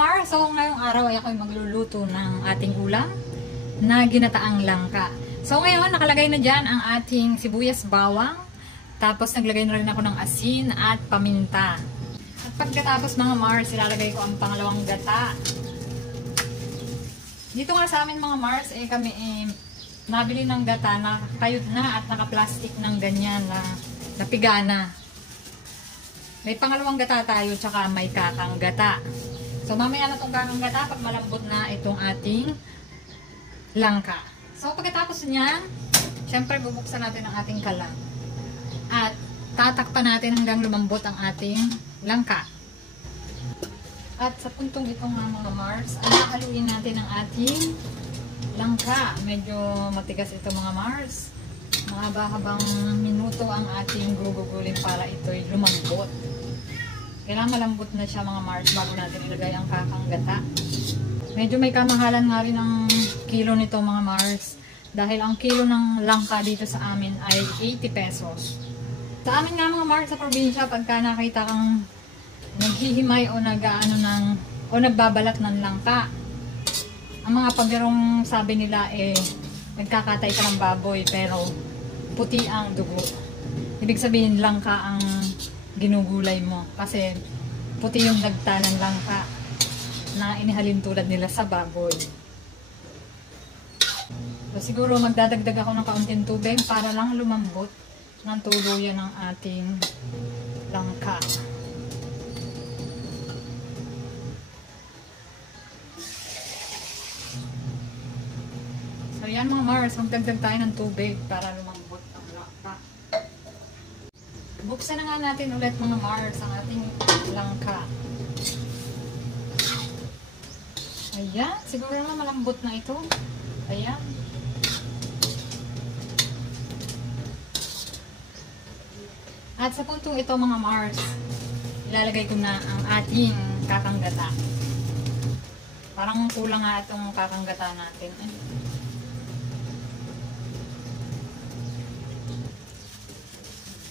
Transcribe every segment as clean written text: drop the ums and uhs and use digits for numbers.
Mars, so ngayong araw ay ako'y magluluto ng ating ulam na ginataang langka. So ngayon, nakalagay na dyan ang ating sibuyas bawang. Tapos naglagay na rin ako ng asin at paminta. At pagkatapos mga Mars, ilalagay ko ang pangalawang gata. Dito nga sa amin mga Mars, kami nabili ng gata na kayod na at naka-plastic ng ganyan na napigana. May pangalawang gata tayo, tsaka may kakang gata. So, mamaya na itong kakang gata pag malambot na itong ating langka. So, pagkatapos niyan, syempre bubuksan natin ang ating kalan. At tatakpan natin hanggang lumambot ang ating langka. At sa puntong ito nga mga Mars, haluin natin ang ating langka. Medyo matigas ito mga Mars. Mahaba-habang minuto ang ating gugugulin para ito'y lumambot. Kailangan malambot na siya mga Mars bago natin ilagay ang kakang gata. Medyo may kamahalan nga rin ang kilo nito mga Mars. Dahil ang kilo ng langka dito sa amin ay 80 pesos. Sa amin nga mga Mars sa probinsya, pagka nakita kang naghihimay o nagbabalat ng langka, ang mga pagdarong sabi nila nagkakatay ka ng baboy pero puti ang dugo. Ibig sabihin langka ang ginugulay mo kasi puti yung dagta ng langka na inihalin tulad nila sa baboy. So, siguro magdadagdag ako ng kaunting tubig para lang lumambot ng tuluyan ng ating langka. So yan mga Mars, magdagdag tayo ng tubig para lumambot ang langka. Buksan na nga natin ulit mga Mars ang ating langka. Ayan, siguro na malambot na ito. Ayan. At sa puntong ito mga Mars, ilalagay ko na ang ating kakang gata. Parang kulang nga itong kakang gata natin.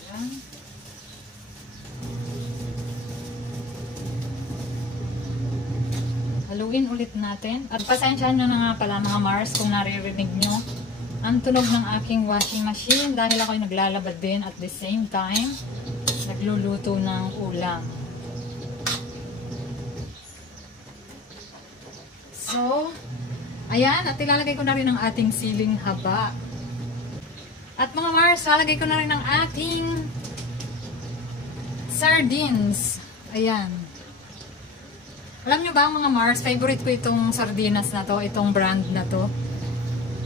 Ayan. Haluin ulit natin. At pasensyahan nyo na nga pala mga Mars kung naririnig nyo ang tunog ng aking washing machine dahil ako'y naglalabad din at the same time nagluluto ng ulam. So, ayan, at ilalagay ko na rin ang ating siling haba. At mga Mars, lalagay ko na rin ang ating sardines. Ayan. Alam nyo ba mga Mars, favorite ko itong sardinas na to, itong brand na to.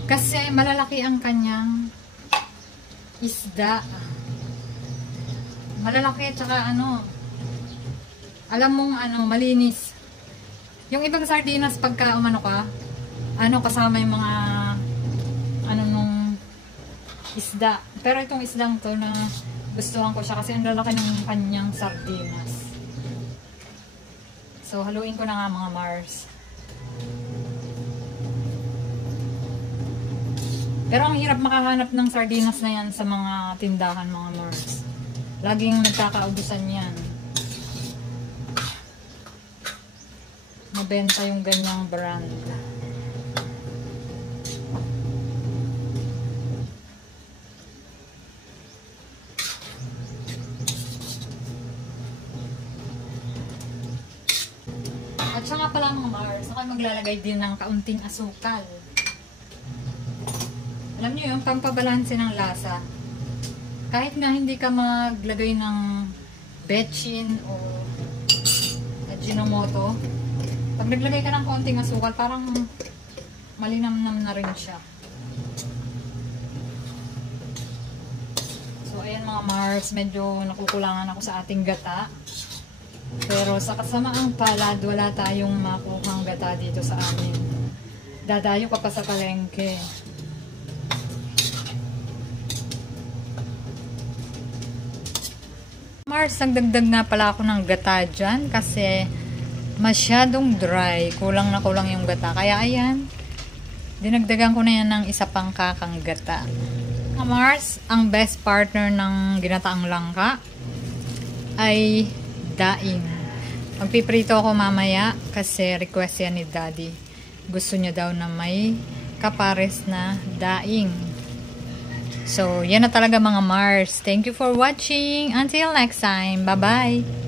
Kasi malalaki ang kanyang isda. Malalaki at saka alam mong malinis. Yung ibang sardinas pagka kasama yung mga nung isda. Pero itong isdang to na gustuhan ko siya kasi ang lalaki ng kanyang sardinas. So haluin ko na nga mga Mars. Pero ang hirap makahanap ng sardinas na yan sa mga tindahan mga Mars. Laging nagkakaubusan yan. Mabenta yung ganyang brand. At siya nga pala mga Mars, ako maglalagay din ng kaunting asukal. Alam nyo yung pampabalanse ng lasa. Kahit na hindi ka maglagay ng betchin o Ajinomoto, pag naglagay ka ng konting asukal, parang malinamnam na rin siya. So ayan mga Mars, medyo nakukulangan ako sa ating gata. Pero sa kasamaang palad, wala tayong makuhang gata dito sa amin. Dadayo ka pa sa palengke. Mars, nagdagdag nga pala ako ng gata dyan kasi masyadong dry. Kulang na kulang yung gata. Kaya ayan, dinagdagan ko na yan ng isa pang kakang gata. Mars, ang best partner ng ginataang langka ay daing. Magpiprito ako mamaya kasi request yan ni Daddy. Gusto niya daw na may kapares na daing. So, yan na talaga mga Mars. Thank you for watching. Until next time. Bye-bye.